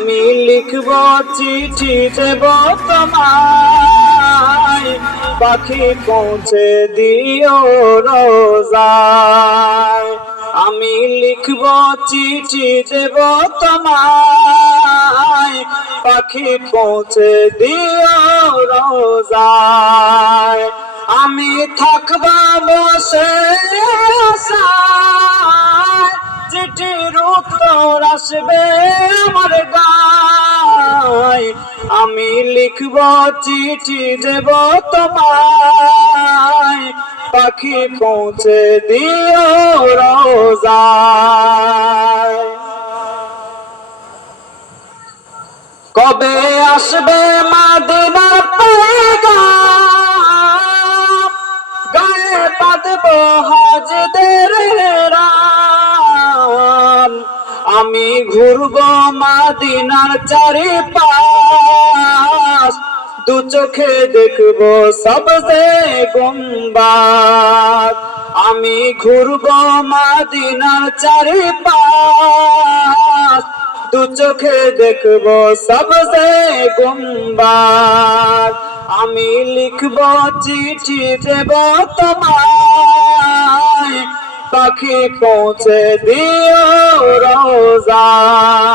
আমি লিখব চিঠি দেব তোমায়, পাখি পৌঁছে দিও রোজায়। আমি লিখব চিঠি দেব তোমায়, পাখি পৌঁছে দিও রোজায়। আমি থাকবা বসে আশায়, চিঠির উত্তর আসবে আমার গায়। আমি লিখব চিঠি দেব তোমায়, পাখি পৌঁছে দিও রোজায়। কবে আসবে মদিনার পয়গাম, গায়ে বাঁধব হাজদের রাম। আমি ঘুরব মদিনার চারিপাশ, দু চোখে দেখব সবজে গুম্বাদ। আমি ঘুরব মদিনার চারিপাশ, দু চোখে দেখব সবজে গুম্বাদ। আমি লিখব চিঠি দেব তোমায়, পাখি পৌঁছে দিও রোজায়।